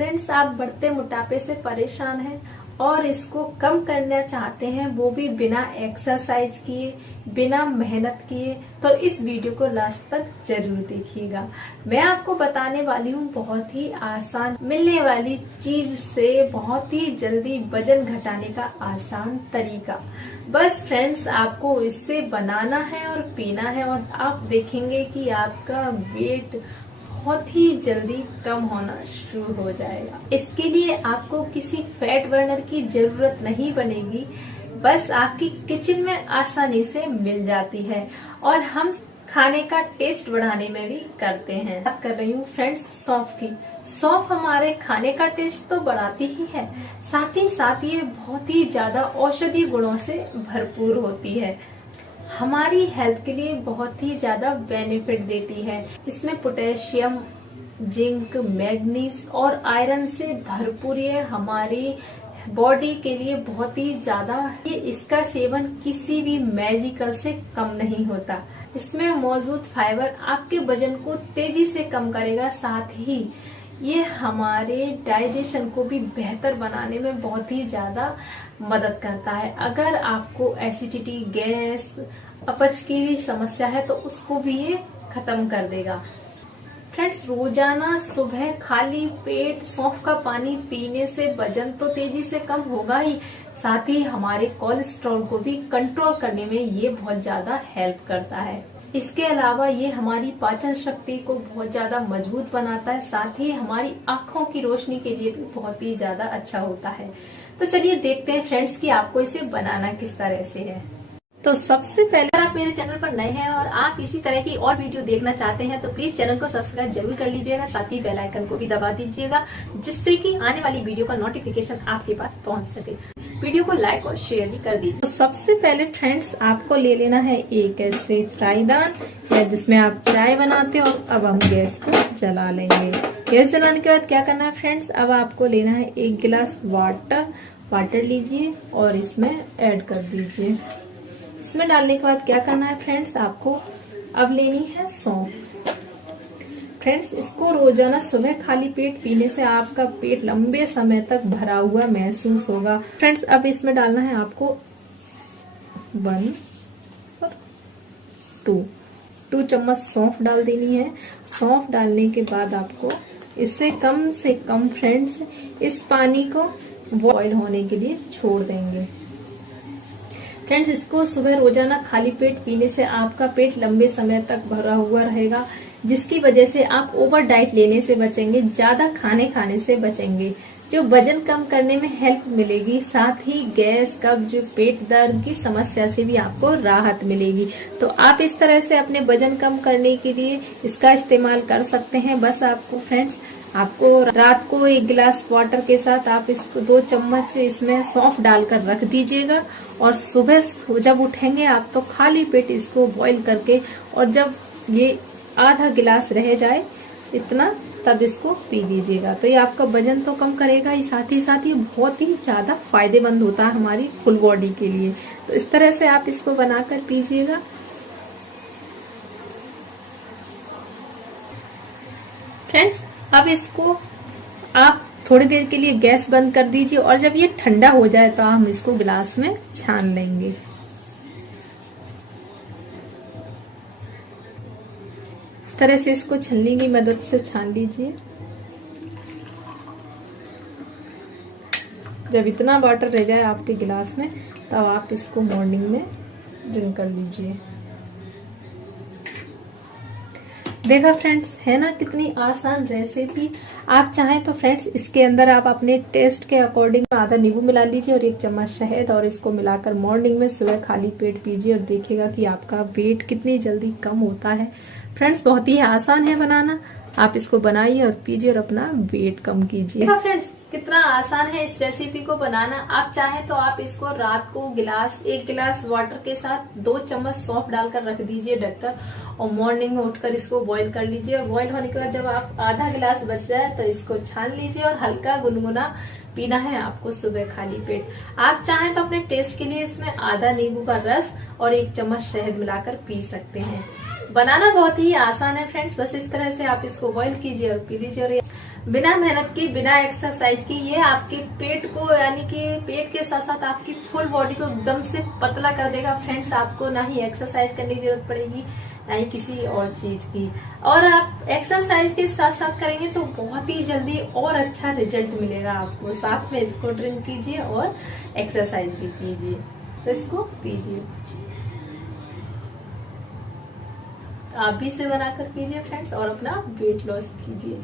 Friends, आप बढ़ते मोटापे से परेशान हैं और इसको कम करना चाहते हैं, वो भी बिना एक्सरसाइज किए, बिना मेहनत किए, तो इस वीडियो को लास्ट तक जरूर देखिएगा। मैं आपको बताने वाली हूँ बहुत ही आसान मिलने वाली चीज से बहुत ही जल्दी वजन घटाने का आसान तरीका। बस फ्रेंड्स, आपको इससे बनाना है और पीना है और आप देखेंगे कि आपका वेट बहुत ही जल्दी कम होना शुरू हो जाएगा। इसके लिए आपको किसी फैट बर्नर की जरूरत नहीं बनेगी, बस आपकी किचन में आसानी से मिल जाती है और हम खाने का टेस्ट बढ़ाने में भी करते हैं। बात कर रही हूँ फ्रेंड्स सौंफ की। सौंफ हमारे खाने का टेस्ट तो बढ़ाती ही है, साथ ही साथ ये बहुत ही ज्यादा औषधीय गुणों से भरपूर होती है, हमारी हेल्थ के लिए बहुत ही ज्यादा बेनिफिट देती है। इसमें पोटेशियम, जिंक, मैग्नीज और आयरन से भरपूर है, हमारी बॉडी के लिए बहुत ही ज्यादा। ये इसका सेवन किसी भी मैजिकल से कम नहीं होता। इसमें मौजूद फाइबर आपके वजन को तेजी से कम करेगा, साथ ही ये हमारे डाइजेशन को भी बेहतर बनाने में बहुत ही ज्यादा मदद करता है। अगर आपको एसिडिटी, गैस, अपच की भी समस्या है तो उसको भी ये खत्म कर देगा। फ्रेंड्स, रोजाना सुबह खाली पेट सौंफ का पानी पीने से वजन तो तेजी से कम होगा ही, साथ ही हमारे कोलेस्ट्रॉल को भी कंट्रोल करने में ये बहुत ज्यादा हेल्प करता है। इसके अलावा ये हमारी पाचन शक्ति को बहुत ज्यादा मजबूत बनाता है, साथ ही हमारी आंखों की रोशनी के लिए भी बहुत ही ज्यादा अच्छा होता है। तो चलिए देखते हैं फ्रेंड्स कि आपको इसे बनाना किस तरह से है। तो सबसे पहले आप मेरे चैनल पर नए हैं और आप इसी तरह की और वीडियो देखना चाहते हैं तो प्लीज चैनल को सब्सक्राइब जरूर कर लीजिएगा, साथ ही बेल आइकन को भी दबा दीजिएगा, जिससे कि आने वाली वीडियो का नोटिफिकेशन आपके पास पहुंच सके। वीडियो को लाइक और शेयर भी कर दीजिए। तो सबसे पहले फ्रेंड्स, आपको ले लेना है एक ऐसे फ्राईदान या जिसमें आप चाय बनाते हो। अब हम गैस को जला लेंगे। गैस जलाने के बाद क्या करना है फ्रेंड्स, अब आपको लेना है 1 गिलास वाटर लीजिए और इसमें ऐड कर दीजिए। इसमें डालने के बाद क्या करना है फ्रेंड्स, आपको अब लेनी है सौंफ। फ्रेंड्स, इसको रोजाना सुबह खाली पेट पीने से आपका पेट लंबे समय तक भरा हुआ महसूस होगा। फ्रेंड्स, अब इसमें डालना है आपको 1 और 2 चम्मच सौंफ डाल देनी है। सौंफ डालने के बाद आपको इससे कम से कम फ्रेंड्स इस पानी को बॉईल होने के लिए छोड़ देंगे। फ्रेंड्स, इसको सुबह रोजाना खाली पेट पीने से आपका पेट लंबे समय तक भरा हुआ रहेगा, जिसकी वजह से आप ओवर डाइट लेने से बचेंगे, ज्यादा खाने से बचेंगे, जो वजन कम करने में हेल्प मिलेगी, साथ ही गैस, कब्ज, पेट दर्द की समस्या से भी आपको राहत मिलेगी। तो आप इस तरह से अपने वजन कम करने के लिए इसका इस्तेमाल कर सकते हैं। बस आपको फ्रेंड्स, आपको रात को 1 गिलास वाटर के साथ आप इसको 2 चम्मच इसमें सौंफ डालकर रख दीजिएगा और सुबह जब उठेंगे आप तो खाली पेट इसको बॉईल करके, और जब ये आधा गिलास रह जाए इतना, तब इसको पी लीजिएगा। तो ये आपका वजन तो कम करेगा ही, साथ ही बहुत ही ज्यादा फायदेमंद होता है हमारी फुल बॉडी के लिए। तो इस तरह से आप इसको बनाकर पीजिएगा। फ्रेंड्स, अब इसको आप थोड़ी देर के लिए गैस बंद कर दीजिए और जब ये ठंडा हो जाए तो हम इसको गिलास में छान लेंगे। इस तरह से इसको छलनी की मदद से छान लीजिए। जब इतना वाटर रह जाए आपके गिलास में तब आप इसको मॉर्निंग में ड्रिंक कर लीजिए। देखा फ्रेंड्स, है ना कितनी आसान रेसिपी। आप चाहें तो फ्रेंड्स इसके अंदर आप अपने टेस्ट के अकॉर्डिंग आधा नींबू मिला लीजिए और 1 चम्मच शहद, और इसको मिलाकर मॉर्निंग में सुबह खाली पेट पीजिए और देखिएगा कि आपका वेट कितनी जल्दी कम होता है। फ्रेंड्स, बहुत ही आसान है बनाना, आप इसको बनाइए और पीजिए और अपना वेट कम कीजिए। देखा फ्रेंड्स, कितना आसान है इस रेसिपी को बनाना। आप चाहें तो आप इसको रात को 1 गिलास वाटर के साथ 2 चम्मच सौंफ डालकर रख दीजिए ढककर, और मॉर्निंग में उठकर इसको बॉईल कर लीजिए। और बॉईल होने के बाद जब आप आधा गिलास बच जाए तो इसको छान लीजिए और हल्का गुनगुना पीना है आपको सुबह खाली पेट। आप चाहें तो अपने टेस्ट के लिए इसमें आधा नींबू का रस और 1 चम्मच शहद मिलाकर पी सकते हैं। बनाना बहुत ही आसान है फ्रेंड्स, बस इस तरह से आप इसको बॉईल कीजिए और पी लीजिए। और बिना मेहनत की, बिना एक्सरसाइज की ये आपके पेट को, यानी कि पेट के साथ साथ आपकी फुल बॉडी को एकदम से पतला कर देगा फ्रेंड्स। आपको ना ही एक्सरसाइज करने की जरूरत पड़ेगी, ना ही किसी और चीज की। और आप एक्सरसाइज के साथ साथ करेंगे तो बहुत ही जल्दी और अच्छा रिजल्ट मिलेगा आपको। साथ में इसको ड्रिंक कीजिए और एक्सरसाइज भी कीजिए, तो इसको पीजिए। आप भी इसे बनाकर कीजिए फ्रेंड्स और अपना वेट लॉस कीजिए।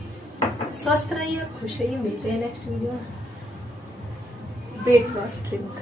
स्वस्थ रहिए और खुश रहिए। मिलते हैं नेक्स्ट वीडियो में। Weight loss drink.